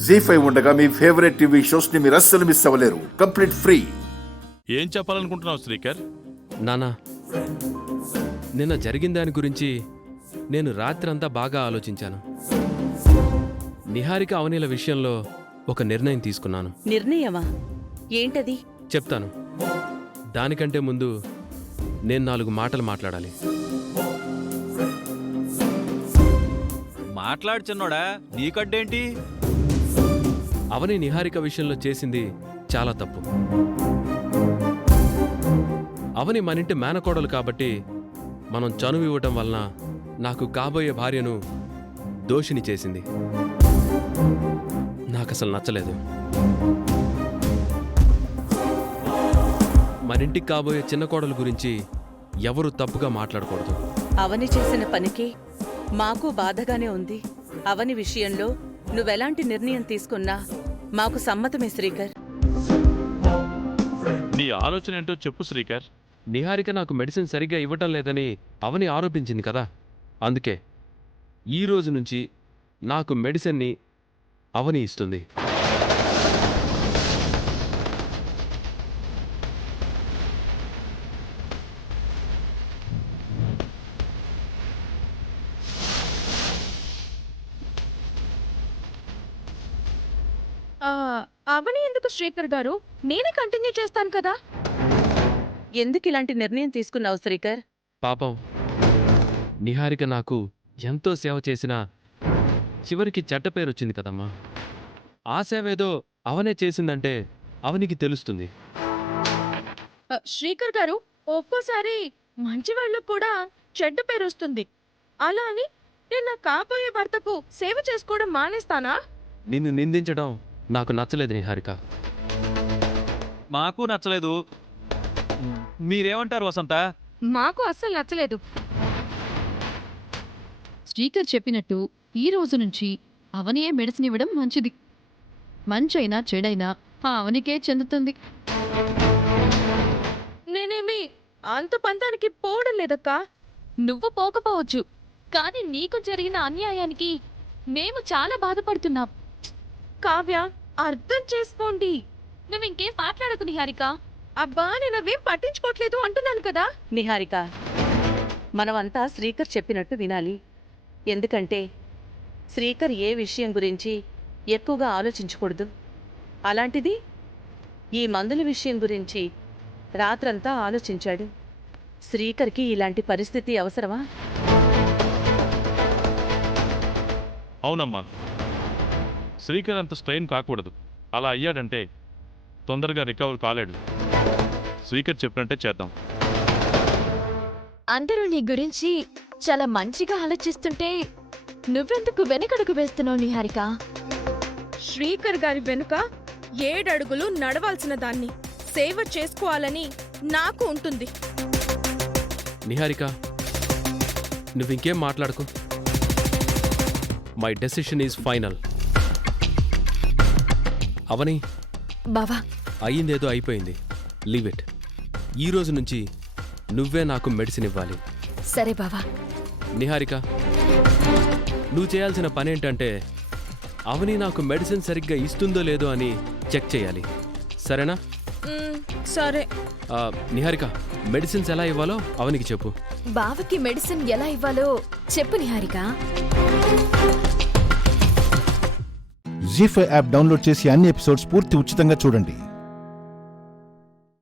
జీ5 ఉండగా మీ favourite TV shows ని మీరు అస్సలు మిస్ అవ్వలేరు. Complete free. ఏం చెప్పాలనుకుంటున్నావు శ్రీకర్? నానా, నిన్న జరిగిన దాని గురించి నేను రాత్రంతా బాగా ఆలోచించాను. నిహారిక అవనీల విషయంలో ఒక నిర్ణయం తీసుకున్నాను. నిర్ణయమా? ఏంటది? చెప్తాను. దానికంటే ముందు నేను 4 మాటలు మాట్లాడాలి. మాట్లాడు చిన్నోడా, నీకడ్డేంటి? అవని నిహారిక విషయంలో చేసింది చాలా తప్పు. అవని మనింటి మేనకోడలు కాబట్టి మనం చనువు ఇవ్వటం వలన నాకు కాబోయే భార్యను దోషిని చేసింది. నాకసలు నచ్చలేదు. మనింటికి కాబోయే చిన్న కోడలు గురించి ఎవరు తప్పుగా మాట్లాడకూడదు. అవని చేసిన పనికి మాకు బాధగానే ఉంది. అవని విషయంలో నువ్వెలాంటి నిర్ణయం తీసుకున్నా మాకు సమ్మతమే శ్రీకర్. నీ ఆలోచన ఏంటో చెప్పు శ్రీకర్. నిహారిక నాకు మెడిసిన్ సరిగ్గా ఇవ్వటం లేదని అవని ఆరోపించింది కదా, అందుకే ఈ రోజు నుంచి నాకు మెడిసిన్ని అవని ఇస్తుంది. అవని ఎందుకు శ్రీకర్ గారు? నేనే కంటిన్యూ చేస్తాను కదా. ఎందుకు ఇలాంటి నిర్ణయం తీసుకున్నావు శ్రీకర్? పాపం నిహారిక నాకు ఎంతో సేవ చేసినా చివరికి చెడ్డ పేరు వచ్చింది కదమ్మా. ఆ సేవేదో అవనే చేసిందంటే అవనికి తెలుస్తుంది. శ్రీకర్ గారు, ఒక్కోసారి మంచి వాళ్ళకు కూడా చెడ్డ పేరు వస్తుంది. అలా అని నేను నా కాబోయే భర్తకు సేవ చేసుకోవడం మానేస్తానా? నిన్ను నిందించడం నాకు నచ్చలేదు నిహారిక. మాకు నచ్చలేదు. మీరేమంటారు వసంత? మాకు అస్సలు నచ్చలేదు. శ్రీకర్ చెప్పినట్టు ఈ రోజు నుంచి అవనియే మెడిసిన్ ఇవ్వడం మంచిది. మంచైనా చెడైనా ఆ అవనికే చెందుతుంది. నేనేమి అంత పంతానికి పోవడం లేదక్కా. నువ్వు పోకపోవచ్చు, కానీ నీకు జరిగిన అన్యాయానికి మేము చాలా బాధపడుతున్నాం. కావ్య, అర్థం చేసుకోండి. నువ్వు ఇంకేం మాట్లాడకు నిహారిక. అబ్బా, నేను అవేం పట్టించుకోవట్లేదు అంటున్నాను కదా. నిహారిక, మనమంతా శ్రీకర్ చెప్పినట్టు వినాలి. ఎందుకంటే శ్రీకర్ ఏ విషయం గురించి ఎక్కువగా ఆలోచించకూడదు. అలాంటిది ఈ మందుల విషయం గురించి రాత్రంతా ఆలోచించాడు. శ్రీకర్కి ఇలాంటి పరిస్థితి అవసరమా? అవునమ్మా, శ్రీకర్ అంత స్ట్రెయిన్ కాకూడదు. అలా అయ్యాడంటే తొందరగా రికవర్ కాలేడు. శ్రీకర్ చెప్పినట్టే చేద్దాం. అందరూ నీ గురించి చాలా మంచిగా ఆలోచిస్తుంటే నువ్వెందుకు వెనకడుగు వేస్తున్నావు నిహారిక? శ్రీకర్ గారి వెనుక 7 అడుగులు నడవాల్సిన దాన్ని సేవ చేసుకోవాలని నాకు ఉంటుంది. నిహారిక, నువ్వింకేం మాట్లాడకు. My decision is final. Avani, బావా, అయ్యిందేదో అయిపోయింది. Leave it. ఈ రోజు నుంచి నువ్వే నాకు మెడిసిన్ ఇవ్వాలి. సరే బావా. నిహారిక, నువ్వు చేయాల్సిన పనేంటంటే అవని నాకు మెడిసిన్ సరిగ్గా ఇస్తుందో లేదో అని చెక్ చేయాలి. సరేనా? సరే. నిహారిక, మెడిసిన్స్ ఎలా ఇవ్వాలో అవనికి చెప్పు. బావకి మెడిసిన్ ఎలా ఇవ్వాలో చెప్పు నిహారిక. జీ5 యాప్ డౌన్లోడ్ చేసి అన్ని ఎపిసోడ్స్ పూర్తి ఉచితంగా చూడండి.